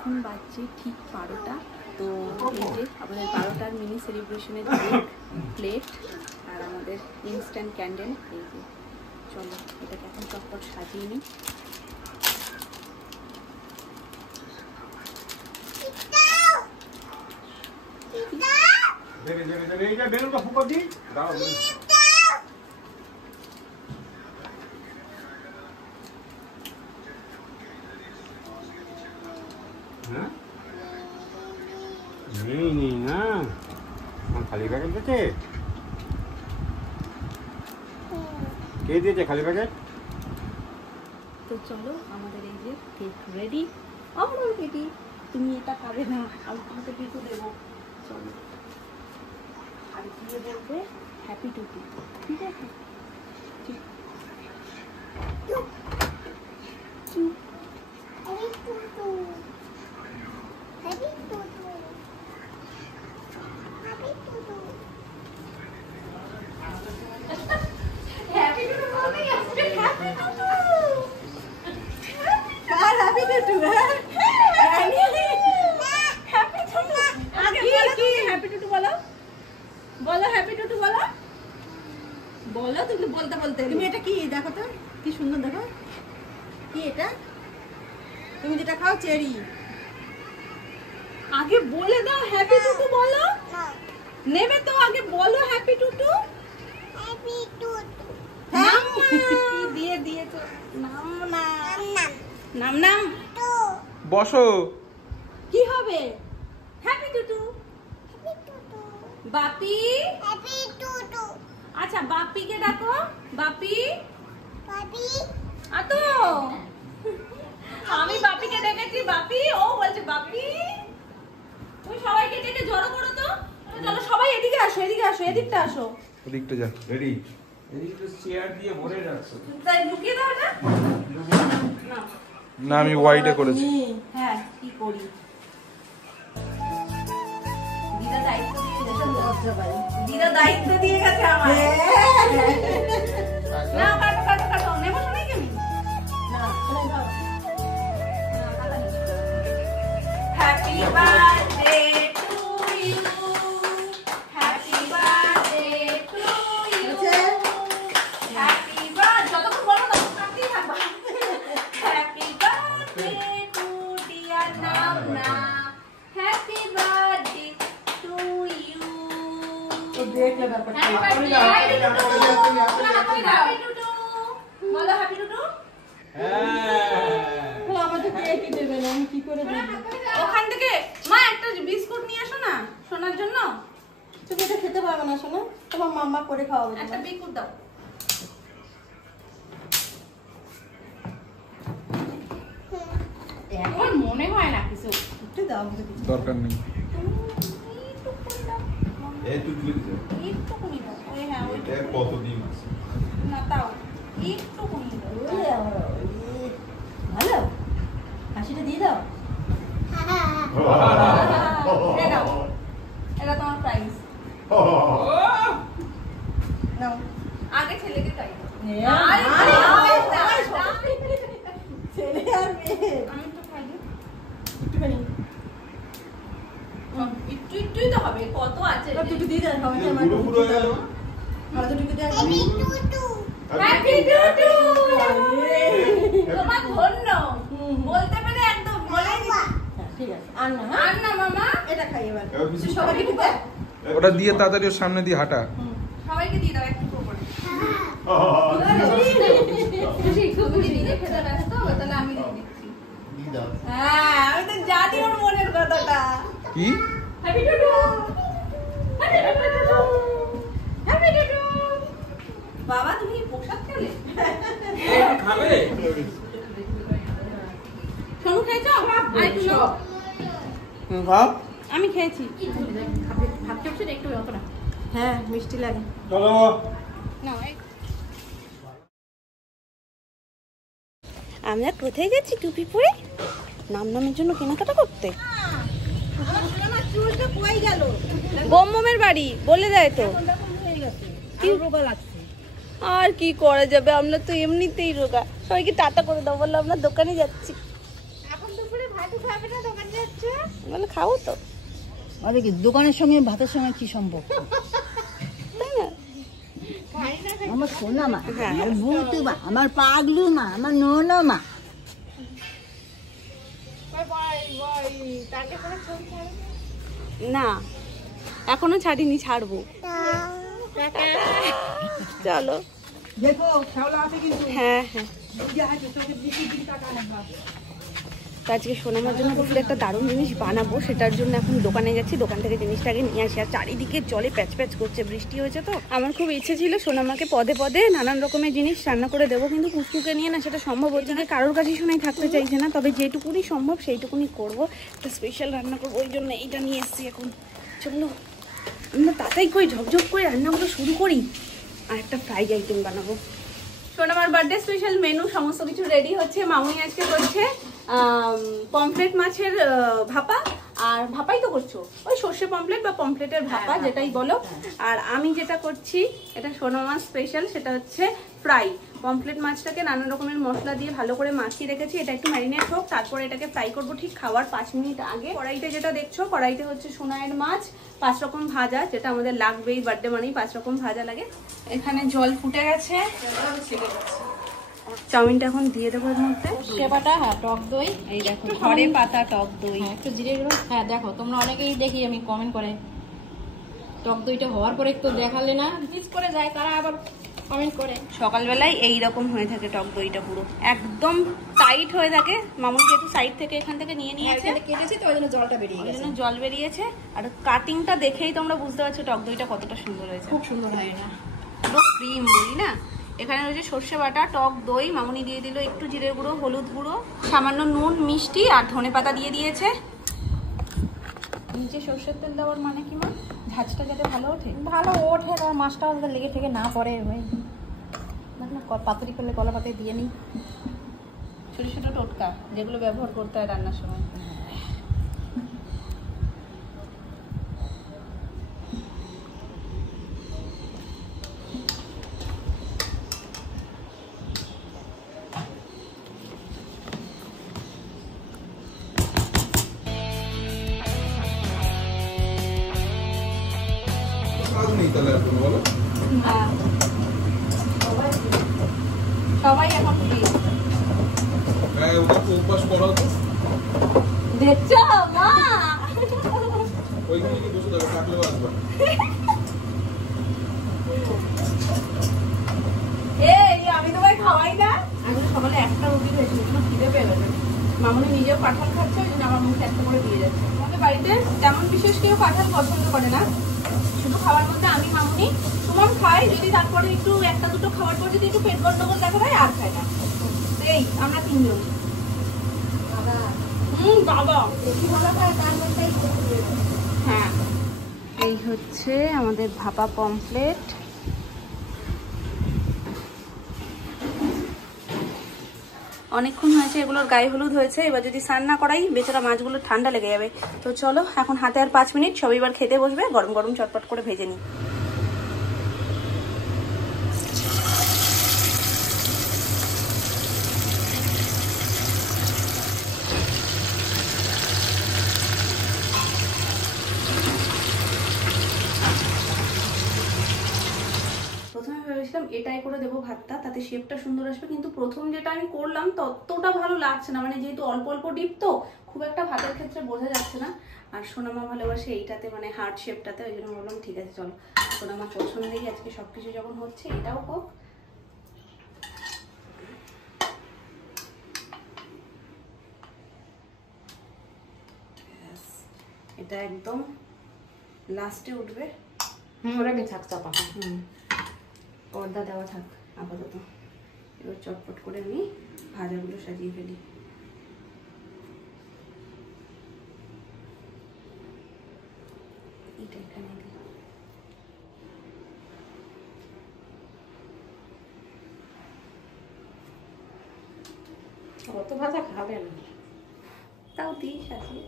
এখন বাজছে ঠিক 12টা। তো এই যে আমাদের 12টার মিনি সেলিব্রেশনের প্লেট আর আমাদের ইনস্ট্যান্ট ক্যান্ডেল। এই যে চলো এটাকে এখন চটপট সাজিয়ে নিই। नहीं ना खाली पैकेट देते কে দিয়েছে খালি প্যাকেট? তো চলো আমাদের এই যে কেক রেডি। আমার রেডি, তুমি এটা খাবে না, আমি তোমাকে পিঠে দেবো। চলো আর দিয়ে বলবে হ্যাপি টুটু, ঠিক আছে? বলো তুমি বলতে বলতে, তুমি এটা কি দেখো তো, কি সুন্দর দেখো, কি এটা? তুমি যেটা খাও চেরি, আগে বলে দাও হ্যাপি টুটু বলো। নেবে তো, আগে বলো হ্যাপি টুটু। হ্যাপি টুটু নাম দিয়ে দিয়েছো, নাম নাম নাম নাম বসো। কি হবে? হ্যাপি টুটু, বাপি হ্যাপি টুটু। আচ্ছা বাপিকে ডাকো, বাপি বাপি আতো। আমি বাপিকে ডেকেছি, বাপি, ও বলছে বাপি। তুমি সবাইকে ডেকে জড়ো করো তো। চলো সবাই এদিকে আসো, এদিকে আসো, এদিকটা আসো, ওদিকটা যা। রেডি এদিকে তো চেয়ার দিয়ে ভরে রাখছো। তাই লুকিয়ে দাও না। না আমি ওয়াইডে করেছি। হ্যাঁ কি করি, দিদা দায়িত্ব দিয়ে গেছে, দিদা দায়িত্ব দিয়ে গেছে আমার। না কাটো কাটো কাটো, নেবো শোনাই আমি না, happy birthday to you, happy birthday to you, happy birthday. যতক্ষণ বলো না কাটতেই থাকবা। হ্যাপি বার্থডে টু ডিয়ার নাম না, হ্যাপি বার্থডে টু ইউ। তো দেখলে ব্যাপারটা, হ্যাপি টুটু বলো, হ্যাপি টুটু। হ্যাঁ আমাদের কেক দেবে না, আমি কি করে দেব? ওখান থেকে মা একটা বিস্কুট নিয়ে আসো না সোনার জন্য। তুমি এটা খেতে পারবে না সোনা, তোমার মাম্মা করে খাওয়াবে। একটা বিস্কুট দাও। এখন মনে হয় না কিছু, একটু দাও, দরকার নেই। এই তুই দিলি তো একটু কমি দাও। ওই হ্যাঁ ওই এটা কত দিন আছে না তাও একটু কমি দাও। ভালো হাসিটা দিয়ে দাও। এটা তোমার প্রাইস। নাও আগে ছেলেকে খাই। ছেলে আর মেয়ে, আমি তো খাই একটুখানি, একটু একটুই তো হবে, কত আছে? একটু দিয়ে দাও, সবাই আমার পুরো হয়ে গেল। কতটুকু দেয়? Happy Tutu, happy Tutu. তোমার ধন্য বলতে পেরে একদম বলে দিবা। ঠিক আছে আন্না, আন্না মামা এটা খাই এবার। সবাইকে দিবা, ওটা দিয়ে তাড়াতাড়ি ওর সামনে দিয়ে হাঁটা। সবাইকে দিয়ে দাও একটু করে। খুশি খুশি দিয়ে খেতে ব্যস্ত, তাহলে আমি দিয়ে দিচ্ছি। হ্যাঁ আমি তো জানি ওর মনের কথাটা। কি happy Tutu, happy Tutu, happy Tutu. বাবা তুমি পোশাক খেলে খাবে? সোনু খেয়েছো? আরেকটু নাও। ভাব আমি খেয়েছি। ভাবতে হচ্ছে একটু অতটা, হ্যাঁ মিষ্টি লাগে। চলো না আমরা কোথায় গেছি টুপি পরে? নামের জন্য কেনাকাটা করতে। বম্মমের বাড়ি বলে দেয় তো। আর কি করা যাবে, আমরা তো এমনিতেই রোগা। সবাইকে টাটা করে দাও, বললো আমরা দোকানে যাচ্ছি। এখন দুপুরে ভাত খাবে না দোকানে বলে খাবো তো। আরে কি দোকানের সঙ্গে ভাতের সঙ্গে কি সম্পর্ক? তাই না? আমার সোনা মা, আমার বুতু মা, আমার পাগলু মা, আমার নোনা মা। না এখনো ছাড়িনি, ছাড়বো। চলো। দেখো শ্যাওলা আছে কিন্তু। হ্যাঁ হ্যাঁ। তো আজকে সোনামার জন্য দুপুরে একটা দারুণ জিনিস বানাবো, সেটার জন্য এখন দোকানে যাচ্ছি। দোকান থেকে জিনিসটাকে নিয়ে আসি। আর চারিদিকে জলে প্যাচ প্যাচ করছে, বৃষ্টি হয়েছে তো। আমার খুব ইচ্ছে ছিল সোনামাকে পদে পদে নানান রকমের জিনিস রান্না করে দেবো, কিন্তু পুচকুকে নিয়ে না সেটা সম্ভব হচ্ছে না। কারোর কাছেই শোনাই থাকতে চাইছে না, তবে যেটুকুনি সম্ভব সেইটুকুনি করবো। একটা স্পেশাল রান্না করবো, ওই জন্য এইটা নিয়ে এসেছি। এখন চলো আমরা তাড়াতাড়ি করে ঝকঝক করে রান্নাগুলো শুরু করি। আর একটা ফ্রাইড আইটেম বানাবো। সোনামার বার্থডে স্পেশাল মেনু সমস্ত কিছু রেডি হচ্ছে। মামুনি আজকে করছে পমফ্লেট মাছের ভাপা। আর ভাপাই তো করছো, ওই সর্ষে পমফ্লেট বা পমফ্লেটের ভাপা যেটাই বলো। আর আমি যেটা করছি এটা সোনামার স্পেশাল, সেটা হচ্ছে ফ্রাই। পমফ্লেট মাছটাকে নানা রকমের মশলা দিয়ে ভালো করে মাখিয়ে রেখেছি, এটা একটু ম্যারিনেট হোক, তারপরে এটাকে ফ্রাই করবো ঠিক খাওয়ার 5 মিনিট আগে। কড়াইতে যেটা দেখছো, কড়াইতে হচ্ছে সোনাইয়ের মাছ, 5 রকম ভাজা, যেটা আমাদের লাগবেই, বার্থডে মানেই 5 রকম ভাজা লাগে। এখানে জল ফুটে গেছে, চাউমিনটা এখন দিয়ে দেবো এর মধ্যে। সেবাটা, হ্যাঁ, টক দই, এই দেখো ধরে পাতা টক দই, একটু জিরে গুঁড়ো। হ্যাঁ দেখো, তোমরা অনেকেই দেখি আমি কমেন্ট করে টক দইটা হওয়ার পরে একটু দেখালে না মিস করে যায়, তারা আবার কমেন্ট করে। সকালবেলায় এইরকম হয়ে থাকে টক দইটা, পুরো একদম টাইট হয়ে থাকে। মামুন যেহেতু সাইড থেকে এখান থেকে নিয়ে নিয়েছে, কেটেছি তো ওই জন্য জলটা বেরিয়ে ওই গেছে। জন্য জল বেরিয়েছে। আর কাটিংটা দেখেই তোমরা বুঝতে পারছো টক দইটা কতটা সুন্দর হয়েছে, খুব সুন্দর হয় না, পুরো ক্রিম বলি না। এখানে রয়েছে সর্ষে বাটা, টক দই, মামুনি দিয়ে দিল একটু জিরে গুঁড়ো, হলুদ গুঁড়ো, সামান্য নুন, মিষ্টি আর ধনে পাতা দিয়ে দিয়েছে। নিচে সর্ষের তেল দেওয়ার মানে কি মা? ঝাঁজটা যাতে ভালো ওঠে। ভালো ওঠে, আর মাছটাও লেগে থেকে না পড়ে। ওই না পাতুরি করলে কলা পাতায় দিয়ে নিই, ছোট ছোট টোটকা যেগুলো ব্যবহার করতে হয় রান্নার সময়। সবাই এখন দেখছো মা, আমি তোমায় খাওয়াই না। আমি সকালে একটা রুটি খেয়েছি, কোনো খিদে পেয়ে গেছে। মামুনি নিজেও কাঁঠাল খাচ্ছে, ওই জন্য আমার মুখে একটা করে দিয়ে যাচ্ছে। আমাদের বাড়িতে তেমন বিশেষ কেউ কাঁঠাল পছন্দ করে না, শুধু খাওয়ার মধ্যে আমি মামুনি সুমন খাই। যদি তারপরে একটু একটা দুটো খাওয়ার পর যদি একটু পেট গন্ডগোল দেখা হয় আর খায় না। এই আমরা 3 জন। বাবা হ্যাঁ, এই হচ্ছে আমাদের ভাপা পমফ্লেট। অনেকক্ষণ হয়েছে, এগুলোর গায়ে হলুদ হয়েছে। এবার যদি স্নান না করাই বেচারা মাছগুলো ঠান্ডা লেগে যাবে। তো চলো এখন হাতে আর 5 মিনিট, সবাই এবার খেতে বসবে, গরম গরম চটপট করে ভেজে নিই। প্রথমে ভেবেছিলাম এটাই করে দেবো ভাতটা, তাতে শেপটা সুন্দর আসবে, কিন্তু প্রথম যেটা আমি করলাম ততটা ভালো লাগছে না। মানে যেহেতু অল্প অল্প ডিপ তো খুব একটা ভাতের ক্ষেত্রে বোঝা যাচ্ছে না। আর সোনামা ভালোবাসে এইটাতে, মানে হার্ড শেপটাতে, ওই জন্য বললাম ঠিক আছে চলো সোনামা পছন্দেই আজকে সবকিছু যখন হচ্ছে এটাও হোক। এটা একদম লাস্টে উঠবে। ওরা থাক চাপা। পর্দা দেওয়া থাক আপাতত। এবার চটপট করে আমি ভাজাগুলো সাজিয়ে ফেলি। এটা এখানে দিই। অত ভাজা খাবে না, তাও দিই সাজিয়ে।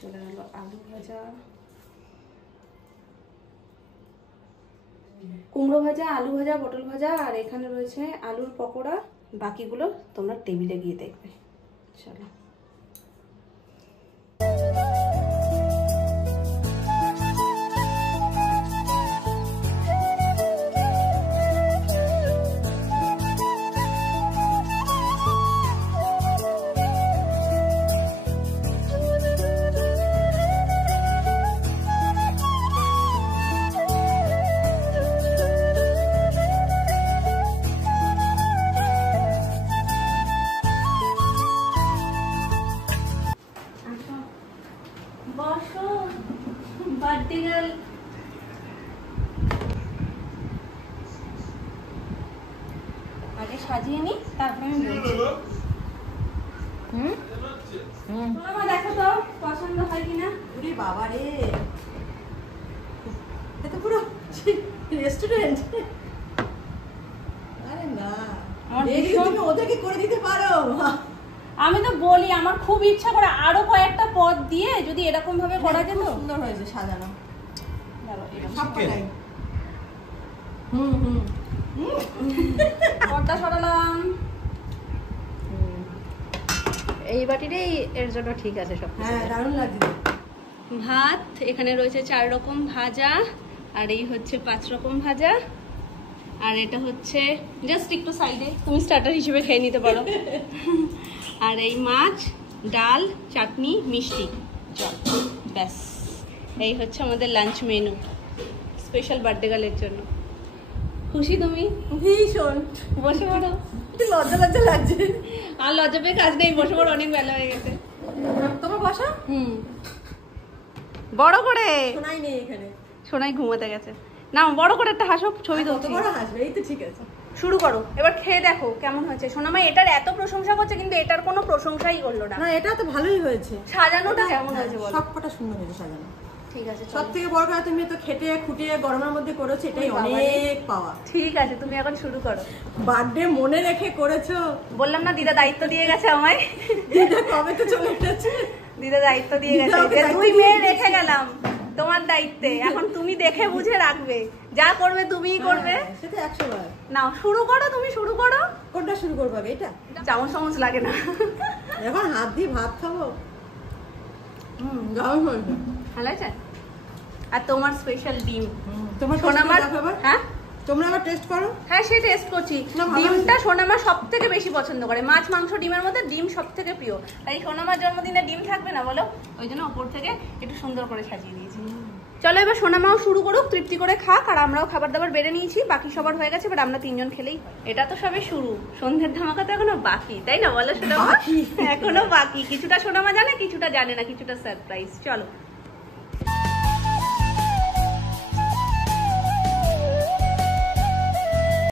চলে গেল আলু ভাজা, কুমড়ো ভাজা, আলু ভাজা, পটল ভাজা, আর এখানে রয়েছে আলুর পকোড়া। বাকিগুলো তোমরা টেবিলে গিয়ে দেখবে। চলো সাজিয়ে নিই, তারপরে আমি বলছি। সোনামা দেখো তো পছন্দ হয় কিনা। ওরে বাবা রে, এটা পুরো রেস্টুরেন্ট। আরে না, আমার এই ভীষণ- তুমি ওদেরকে করে দিতে পারো। আমি তো বলি আমার খুব ইচ্ছা করে আরো কয়েকটা পদ দিয়ে যদি এরকম ভাবে করা যেত। খুব সুন্দর হয়েছে সাজানো, দাঁড়াও, এরকম। সব কটাই। পর্দা সরালাম। এই বাটিটাই এর জন্য ঠিক আছে সব কিছু। হ্যাঁ, দারুণ লাগছে। ভাত, এখানে রয়েছে 4 রকম ভাজা, আর এই হচ্ছে 5 রকম ভাজা, আর এটা হচ্ছে জাস্ট একটু সাইডে, তুমি স্টার্টার হিসেবে খেয়ে নিতে পারো। আর এই মাছ, ডাল, চাটনি, মিষ্টি, চল ব্যাস। এই হচ্ছে আমাদের লাঞ্চ মেনু স্পেশাল বার্থডে গার্লের জন্য। খুশি তুমি? ভীষণ। বসে পড়ো। একটু লজ্জা লজ্জা লাগছে। আর লজ্জা পেয়ে কাজ নেই, বসে পড়ো, অনেক বেলা হয়ে গেছে। তোমার বসা বড় করে। শোনাই নেই এখানে। সোনাই ঘুমাতে গেছে। না বড় করে একটা হাসো, ছবি কত তুলছি। বড় হাসবে, এই তো ঠিক আছে। শুরু করো, এবার খেয়ে দেখো কেমন হয়েছে। সোনামা এটার এত প্রশংসা করছে কিন্তু এটার কোনো প্রশংসাই করলো না। না, এটা তো ভালোই হয়েছে। সাজানোটা কেমন হয়েছে বলো? সব কটা সুন্দর হয়েছে সাজানো। ঠিক আছে, সব থেকে বড় কথা, তুমি তো খেটে খুঁটিয়ে গরমের মধ্যে করেছো, এটাই ওরে বাবা রে। অনেক পাওয়া। ঠিক আছে, তুমি এখন শুরু করো। বার্থডে মনে রেখে করেছো। বললাম না দিদা দায়িত্ব দিয়ে গেছে আমায়। দিদা কবে তো চলে গেছে। দিদা দায়িত্ব দিয়ে দিদা গেছে ওকে যে দায়িত্ব 2 মেয়ে দিয়ে রেখে গেলাম তোমার দায়িত্বে, এখন তুমি দেখে বুঝে রাখবে, যা করবে তুমিই করবে। হ্যাঁ, সেটা 100 বার। নাও শুরু করো, তুমি শুরু করো। কোনটা শুরু করবো আগে? এটা চামচ চামচ লাগে না। এখন হাত দিয়ে ভাত খাবো। দারুণ হয়েছে। ভালো আছে। আর তোমার স্পেশাল ডিম। তোমার সোনামার, দেখো এবার। হ্যাঁ তোমরা আবার টেস্ট করো। হ্যাঁ সে টেস্ট করছি। না, ভালো ডিমটা সোনামা সব থেকে বেশি পছন্দ করে, মাছ মাংস ডিমের মধ্যে ডিম সব থেকে প্রিয়, তাই সোনামার জন্মদিনে ডিম থাকবে না বলো, ওই জন্য ওপর থেকে একটু সুন্দর করে সাজিয়ে দিয়েছি। চলো এবার সোনামাও শুরু করুক, তৃপ্তি করে খাক, আর আমরাও খাবার দাবার বেড়ে নিয়েছি, বাকি সবার হয়ে গেছে, এবার আমরা 3 জন খেলেই হয়। এটা তো সবে শুরু, সন্ধ্যের ধামাকা তো এখনো বাকি, তাই না বলো সোনামা? বাকি। এখনো বাকি, কিছুটা সোনামা জানে, কিছুটা জানে না, কিছুটা সারপ্রাইজ। চলো